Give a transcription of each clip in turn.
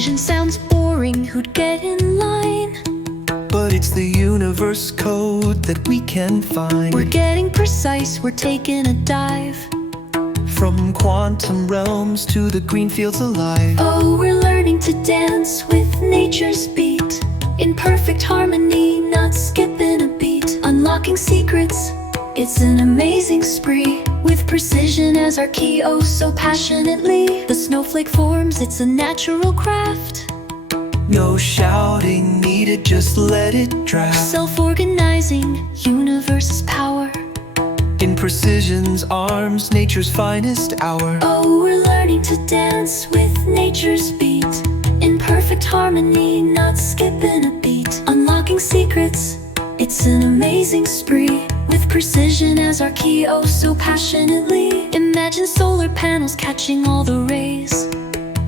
Precision sounds boring, who'd get in line? But it's the universe code that we can find. We're getting precise, we're taking a dive. From quantum realms to the green fields alive. Oh, we're learning to dance with nature's beat, in perfect harmony, not skipping a beat. Unlocking secrets, it's an amazing spree, with precision as our key, oh so passionately. The snowflake forms, it's a natural craft. No shouting needed, just let it draft. Self-organizing, universe's power. In precision's arms, nature's finest hour. Oh, we're learning to dance with nature's beat, in perfect harmony, not skipping a beat. Unlocking secrets, it's an amazing spree, with precision as our key, oh so passionately. Imagine solar panels catching all the rays,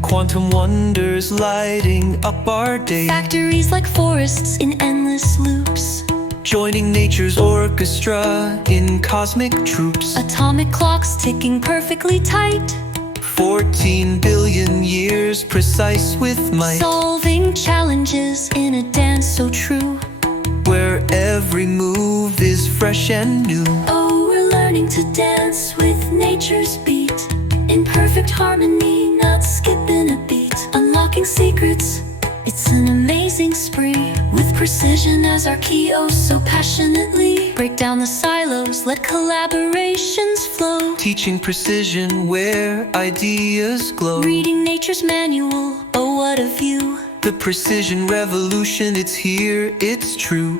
Quantum wonders lighting up our day. factories like forests in endless loops, Joining nature's orchestra in cosmic troops. atomic clocks ticking perfectly tight, 14 billion years precise with might. solving challenges in a dance so true, Where every move is fresh and new. oh we're learning to dance with nature's beat, in perfect harmony, not skipping a beat. Unlocking secrets, it's an amazing spree, with precision as our key, oh so passionately. Break down the silos, let collaborations flow, Teaching precision where ideas glow. reading nature's manual, oh what a view. The precision revolution, it's here, it's true.